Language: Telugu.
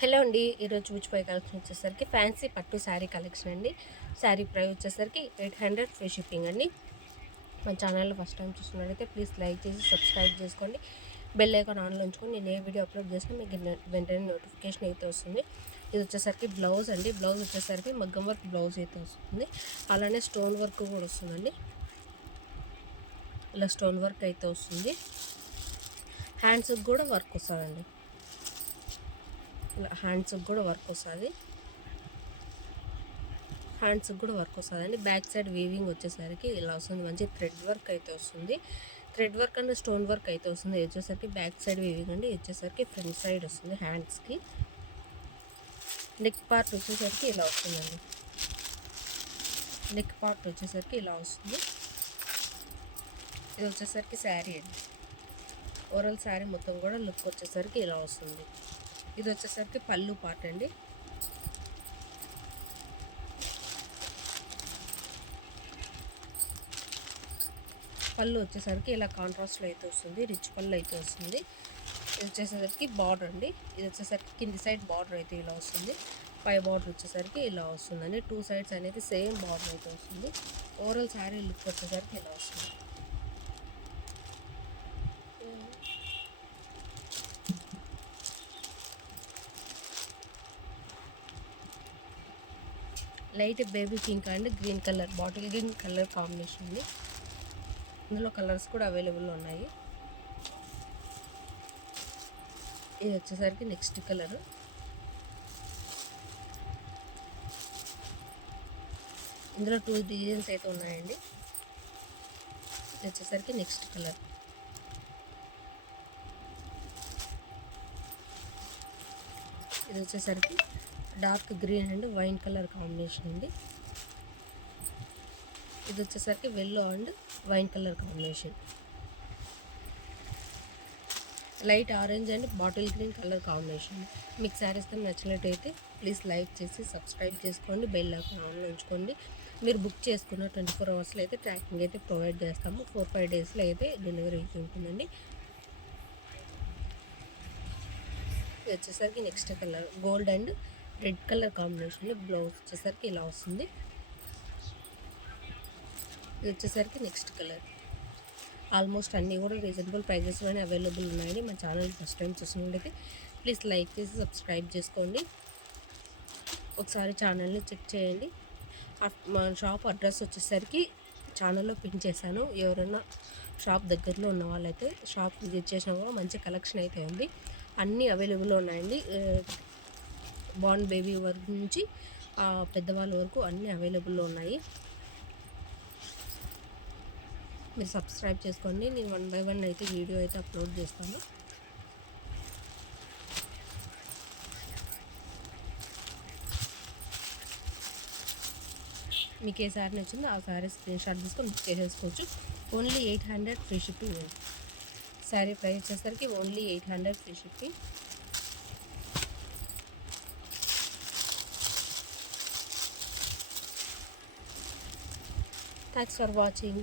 హలో అండి. ఈరోజు చూచిపోయే కలెక్షన్ వచ్చేసరికి ఫ్యాన్సీ పట్టు శారీ కలెక్షన్ అండి. శారీ ప్రైస్ వచ్చేసరికి 800 ఫ్రీ షిప్పింగ్ అండి. మన ఛానల్లో ఫస్ట్ టైం చూస్తున్నట్లయితే ప్లీజ్ లైక్ చేసి సబ్స్క్రైబ్ చేసుకోండి. బెల్ ఐకాన్ ఆన్లో ఉంచుకొని నేను ఏ వీడియో అప్లోడ్ చేసినా మీకు వెంటనే నోటిఫికేషన్ అయితే వస్తుంది. ఇది వచ్చేసరికి బ్లౌజ్ అండి. బ్లౌజ్ వచ్చేసరికి మగ్గం వర్క్ బ్లౌజ్ అయితే వస్తుంది. అలానే స్టోన్ వర్క్ కూడా వస్తుందండి. ఇలా స్టోన్ వర్క్ అయితే వస్తుంది. హ్యాండ్స్కి కూడా వర్క్ వస్తుందండి. ఇలా హ్యాండ్స్కి కూడా వర్క్ వస్తుంది. అండి. బ్యాక్ సైడ్ వీవింగ్ వచ్చేసరికి ఇలా వస్తుంది. మంచి థ్రెడ్ వర్క్ అయితే వస్తుంది. Thread work and stone work అయితే వస్తుంది. ఇది వచ్చేసరికి బ్యాక్ సైడ్ వీవింగ్ అండి. ఇది వచ్చేసరికి ఫ్రంట్ సైడ్ వస్తుంది హ్యాండ్స్కి. నెక్ పార్ట్ వచ్చేసరికి ఇలా వస్తుందండి. నెక్ పార్ట్ వచ్చేసరికి ఇలా వస్తుంది. ఇది వచ్చేసరికి శారీ అండి. ఓవరాల్ శారీ మొత్తం కూడా లుక్ వచ్చేసరికి ఇలా వస్తుంది. ఇది వచ్చేసరికి పళ్ళు పార్ట్ అండి. పళ్ళు వచ్చేసరికి ఇలా కాంట్రాస్ట్లో అయితే వస్తుంది. రిచ్ పళ్ళు అయితే వస్తుంది. ఇది వచ్చేసరికి బార్డర్ అండి. ఇది వచ్చేసరికి కింది సైడ్ బార్డర్ అయితే ఇలా వస్తుంది. పై బార్డర్ వచ్చేసరికి ఇలా వస్తుందండి. 2 సైడ్స్ అనేది సేమ్ బార్డర్ అయితే వస్తుంది. ఓవరాల్ శారీ లుక్ వచ్చేసరికి ఇలా వస్తుంది. Light baby pink and green colour, bottle green colour combination అండి. ఇందులో కలర్స్ కూడా అవైలబుల్ ఉన్నాయి. ఇది వచ్చేసరికి నెక్స్ట్ కలర్. ఇందులో 2 డిజైన్స్ అయితే ఉన్నాయండి. ఇది వచ్చేసరికి నెక్స్ట్ కలర్. ఇది వచ్చేసరికి dark green and wine colour combination అండి. ఇది వచ్చేసరికి yellow and wine colour combination. Light orange and bottle green colour combination. మీకు శారీస్ నచ్చినట్టయితే ప్లీజ్ లైక్ చేసి సబ్స్క్రైబ్ చేసుకోండి. బెల్ ఐకాన్ ఆన్లో ఉంచుకోండి. మీరు బుక్ చేసుకున్న 24 అవర్స్లో అయితే ట్రాకింగ్ అయితే ప్రొవైడ్ చేస్తాము. 4-5 డేస్లో అయితే డెలివరీ అయితే ఉంటుందండి. ఇది వచ్చేసరికి next colour gold and red colour combination. Blouse వచ్చేసరికి ఇలా వస్తుంది. ఇది వచ్చేసరికి నెక్స్ట్ కలర్. ఆల్మోస్ట్ అన్నీ కూడా రీజనబుల్ ప్రైజెస్లోనే అవైలబుల్ ఉన్నాయండి. మా ఛానల్ ఫస్ట్ టైం చూసినట్లయితే ప్లీజ్ లైక్ చేసి సబ్స్క్రైబ్ చేసుకోండి. ఒకసారి ఛానల్ని చెక్ చేయండి. మా షాప్ అడ్రస్ వచ్చేసరికి ఛానల్లో పిన్ చేశాను. ఎవరైనా షాప్ దగ్గరలో ఉన్న వాళ్ళైతే షాప్ విజిట్ చేసినా కూడా మంచి కలెక్షన్ అయితే ఉంది. అన్నీ అవైలబుల్లో ఉన్నాయండి. బార్న్ బేబీ వరకు నుంచి పెద్దవాళ్ళ వరకు అన్నీ అవైలబుల్లో ఉన్నాయి. మీరు సబ్స్క్రైబ్ చేసుకోండి. నేను 1 by 1 అయితే వీడియో అయితే అప్లోడ్ చేస్తాను. మీకు ఏ శారీ నచ్చిందో ఆ శారీ స్క్రీన్ షాట్ తీసుకొని బుక్ చేసేసుకోవచ్చు. Only 800 free shipping. Sari price వచ్చేసరికి only 800 free shipping. Thanks for watching.